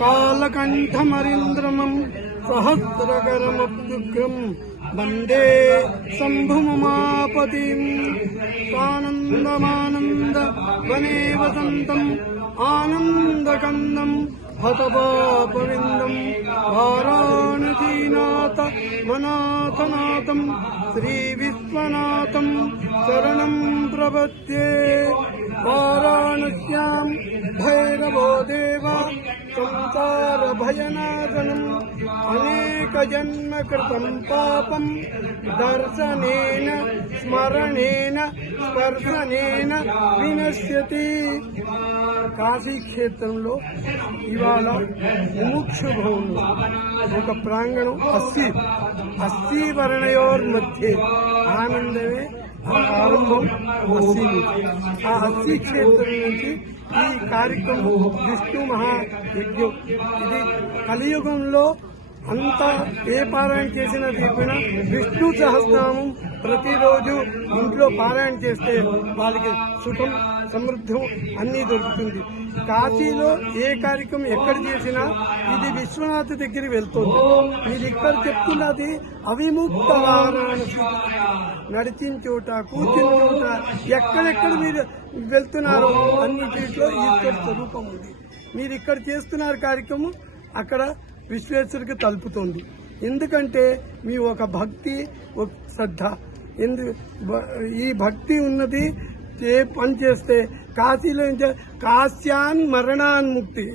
కాళకంఠమరీంద్రమం సహస్రకరమబ్దుగ్రం వందే శంభుమమాపతిం సానందమానంద వనే వసంతం ఆనందకందం హతపాపవిందం వారాణసీనాథ మనాథనాథం శ్రీ విశ్వనాథం శరణం ప్రపద్యే. వారాణస్యాం భైరవో దేవ సంసార భయనాశనం అనేక జన్మ కృతం పాపం దర్శనేన స్మరణేన స్పర్శనేన వినశ్యతి. కాశీ క్షేత్రంలో ఇవాళ ముముక్షు భవనం ఒక ప్రాంగణం అస్థి వర్ణయోర్మధ్య ఆనందమే ఆరంభం. ఆ అస్థి క్షేత్రం నుంచి ఈ కార్యక్రమం విష్ణు మహాయజ్ఞం. ఇది కలియుగంలో అంతా ఏ పారాయణ చేసినా చెప్పినా విష్ణు సహస్రనామం ప్రతిరోజు ఇంట్లో పారాయణ చేస్తే వాళ్ళకి సుఖం సమృద్ధం అన్నీ దొరుకుతుంది. కాశీలో ఏ కార్యక్రమం ఎక్కడ చేసినా ఇది విశ్వనాథ్ దగ్గరికి వెళ్తుంది. మీరు ఇక్కడ చెప్తున్నది అవిముక్త వారాణసి. నడిచిన చోట కూర్చున్న చోట ఎక్కడెక్కడ మీరు వెళ్తున్నారో అన్నింటిలో ఈశ్వర స్వరూపం ఉంది. మీరు ఇక్కడ చేస్తున్నారు కార్యక్రమం అక్కడ విశ్వేశ్వరుడికి తలుపుతుంది. ఎందుకంటే మీ ఒక భక్తి ఒక శ్రద్ధ ఈ భక్తి ఉన్నది. ఏ పని చేస్తే కాశీలో కాశ్యాన్ మరణాన్ముక్తి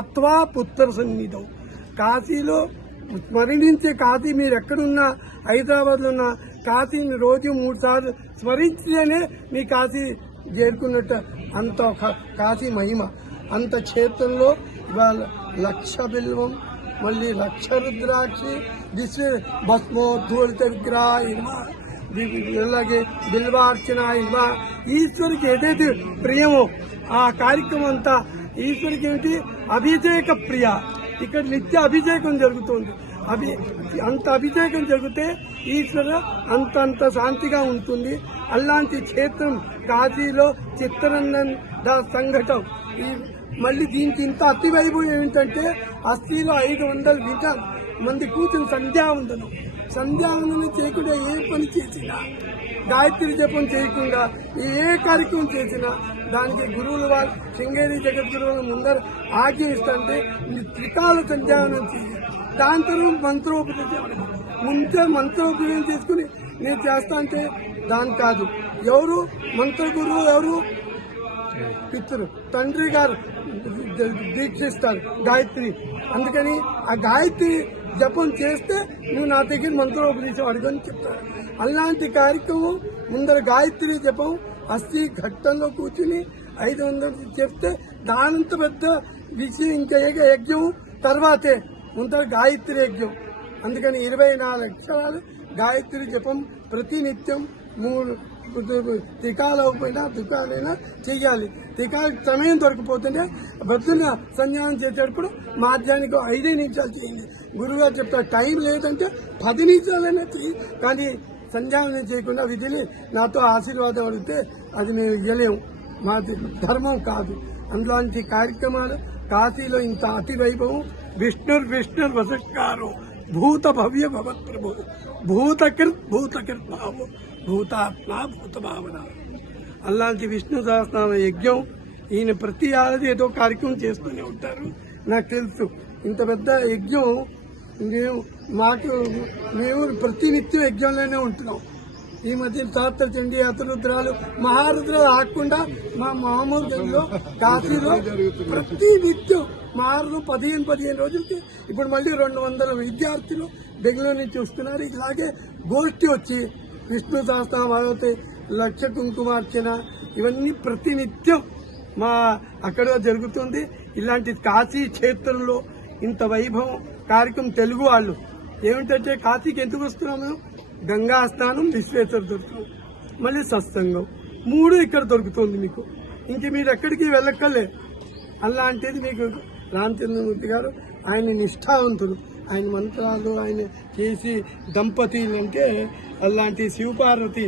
అత్వా పుత్ర సన్నిధం. కాశీలో స్మరణించే కాశీ మీరు ఎక్కడున్నా హైదరాబాద్లో ఉన్న కాశీని రోజు 3 సార్లు స్మరించితేనే మీ కాశీ చేరుకున్నట్టు. అంత కాశీ మహిమ. అంత క్షేత్రంలో ఇవాళ 1,00,000 బిల్వం మళ్ళీ 1,00,000 రుద్రాక్షి భస్మోద్ధూళిత విగ్రహ అలాగే బిల్వార్చన ఈశ్వరికి ఏదైతే ప్రియమో ఆ కార్యక్రమం అంతా ఈశ్వరికి ఏమిటి అభిషేక ప్రియ. ఇక్కడ నిత్య అభిషేకం జరుగుతుంది. అంత అభిషేకం జరిగితే ఈశ్వర అంత శాంతిగా ఉంటుంది. అలాంటి క్షేత్రం కాశీలో చిత్తరంజన్ సంఘటం. మళ్ళీ దీనికి ఇంత అతి వైభవం ఏమిటంటే అస్థిలో 500 మంది కూర్చుని సంధ్యావందనం చేయకుండా ఏ పని చేసినా గాయత్రి జపం చేయకుండా ఏ కార్యక్రమం చేసినా దానికి గురువుల వాళ్ళు శృంగేరి జగద్గురువుల ముందర ఆజ్ఞ ఇస్తుంటే త్రికాల సంధ్యావనం చేయాలి. దాని తర్వాత మంత్రోపదేశం చేసుకుని నేను చేస్తా అంటే దాని కాదు. ఎవరు మంత్రగురువు ఎవరు? పితృ తండ్రి గారు దీక్షిస్తారు గాయత్రి. అందుకని ఆ గాయత్రి జపం చేస్తే నువ్వు నా దగ్గర మంత్రోపదేశం అడుగని చెప్తారు. అలాంటి కార్యక్రమం ముందర గాయత్రి జపం అస్థి ఘట్టంలో కూర్చుని 500 చెప్తే దానంత పెద్ద విషయం ఇంకా యజ్ఞం తర్వాతే ముందర గాయత్రి యజ్ఞం. అందుకని 24 అక్షరాలు గాయత్రి జపం ప్రతినిత్యం 3 త్రికాలైనా దుకాలైనా చెయ్యాలి. త్రికాలకి సమయం దొరకపోతుంటే భక్తుల సంధ్యానం చేసేటప్పుడు మాధ్యానికి 5 నిమిషాలు చేయండి. గురువుగారు చెప్తారు టైం లేదంటే 10 నిమిషాలైనా చెయ్యి, కానీ సంధ్యానం చేయకుండా విధిని నాతో ఆశీర్వాదం అడిగితే అది మేము ఇవ్వలేము, మాది ధర్మం కాదు. అందులాంటి కార్యక్రమాలు కాశీలో ఇంత అతి వైభవం. విష్ణుర్ వసత్కారో భూత భవ్య భవత్ ప్రభు భూతకృత్ భావ భూతాత్మ భూత భావన. అలాంటి విష్ణు సహస్రనామ యజ్ఞం ఈయన ప్రతి ఏడాది ఏదో కార్యక్రమం చేస్తూనే ఉంటారు. నాకు తెలుసు ఇంత పెద్ద యజ్ఞం మేము ప్రతినిత్యం యజ్ఞంలోనే ఉంటున్నాం. ఈ మధ్య సహస్ర చండీ అతరుద్రాలు మహారుద్రాలు ఆకుండా మా మామూలు గదిలో కాశీలో ప్రతి నిత్యం మారు 15 రోజులకి ఇప్పుడు మళ్ళీ 200 విద్యార్థులు బెంగళూరు నుంచి వస్తున్నారు. ఇలాగే గోష్ఠి వచ్చి విష్ణు సహస్రనామావతి 1,00,000 కుంకుమార్చన ఇవన్నీ ప్రతినిత్యం మా అక్కడ జరుగుతుంది. ఇలాంటి కాశీ క్షేత్రంలో ఇంత వైభవం కార్యక్రమం తెలుగు వాళ్ళు ఏమిటంటే కాశీకి ఎందుకు వస్తున్నాము? గంగా స్నానం, విశ్వేశ్వర దర్శనం, మళ్ళీ సత్సంగం 3 ఇక్కడ దొరుకుతుంది మీకు. ఇంక మీరు ఎక్కడికి వెళ్ళక్కర్లే. అలాంటిది మీకు రామచంద్రమూర్తి గారు ఆయన నిష్ఠావంతుడు. ఆయన మంత్రాలు ఆయన చేసి దంపతులు అంటే అలాంటి శివపార్వతి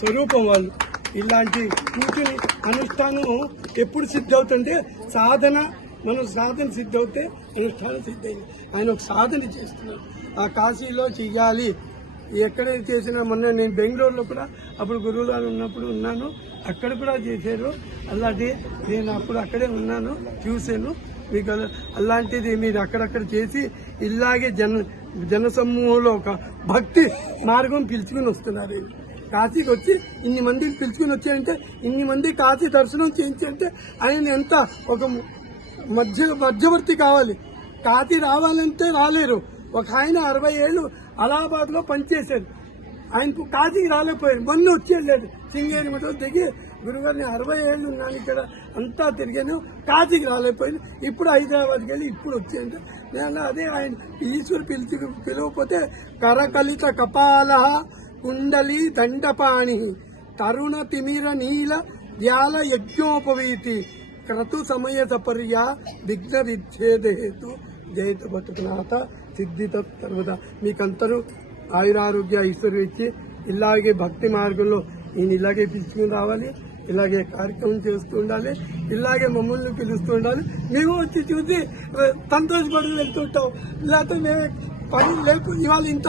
స్వరూపం వాళ్ళు. ఇలాంటి కూర్చుని అనుష్ఠానం ఎప్పుడు సిద్ధవుతుంటే సాధన మనం సాధన సిద్ధవుతే అనుష్ఠానం సిద్ధయింది. ఆయన ఒక సాధన చేస్తున్నారు. ఆ కాశీలో చెయ్యాలి. ఎక్కడైతే చేసినా మొన్న నేను బెంగళూరులో కూడా అప్పుడు గురువు గారు ఉన్నప్పుడు ఉన్నాను, అక్కడ కూడా చేశారు. అలాంటి నేను అప్పుడు అక్కడే ఉన్నాను, చూశాను. మీకు అలాంటిది మీరు అక్కడక్కడ చేసి ఇలాగే జనసమూహంలో ఒక భక్తి మార్గం పిలుచుకుని వస్తున్నారు. కాశీకి వచ్చి ఇన్ని మందిని పిలుచుకుని వచ్చాయంటే, ఇన్ని మంది కాశీ దర్శనం చేయించారంటే ఆయన ఎంత ఒక మధ్యవర్తి కావాలి. కాశీ రావాలంటే రాలేరు. ఒక ఆయన 60 ఏళ్ళు అలహాబాద్ లో పనిచేశారు, ఆయనకు కాశీకి రాలేకపోయారు. మొన్న వచ్చి వెళ్ళాడు సింగేరి మఠం దిగి, గురుగారిని 60 ఏళ్ళు ఉన్నాను ఇక్కడ, అంతా తిరిగాను, కాశీకి రాలేకపోయాను, ఇప్పుడు హైదరాబాద్కి వెళ్ళి ఇప్పుడు వచ్చేయంటే నేను అదే ఆయన ఈశ్వరు పిలవకపోతే కరకలిత కపాల కుండలి దండపాణి తరుణ తిమిర నీల జ్యాల యజ్ఞోపవీతి క్రతు సమయ సపర్య విఘ్న విచ్ఛేదేతు జయత బతుకునాథ సిద్ధిత సర్వదా. మీకందరూ ఆయురారోగ్య ఐశ్వర్యం ఇచ్చి ఇలాగే భక్తి మార్గంలో ఈయన ఇలాగే పిలుచుకుని రావాలి, ఇలాగే కార్యక్రమం చేస్తూ ఉండాలి, ఇలాగే మమ్మల్ని పిలుస్తూ ఉండాలి. మేము వచ్చి చూసి సంతోషపడి వెళ్తుంటాం. లేకపోతే మేము పని లేకు, ఇవాళ ఇంత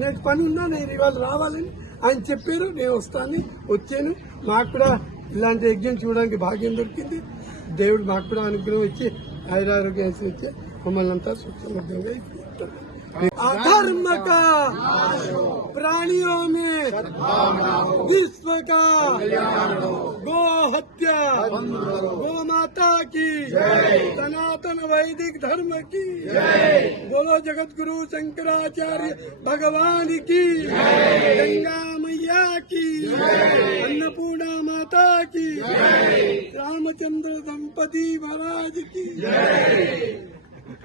నేను పని ఉన్నా నేను ఇవాళ రావాలని ఆయన చెప్పారు, నేను వచ్చాను. మాకు కూడా ఇలాంటి యజ్ఞం చూడడానికి భాగ్యం దొరికింది. దేవుడు మాకు కూడా అనుగ్రహం ఇచ్చి ఆయురారోగ్యం ఇచ్చి మమ్మల్ని అంతా సుఖంగా ఇస్తారు. अधर्म का प्राणियों में विश्व का गो हत्या, गो माता की सनातन वैदिक धर्म की बोलो, जगत गुरु शंकराचार्य भगवान की, गंगा मैया की, अन्नपूर्णा माता की, रामचंद्र दंपति महाराज की।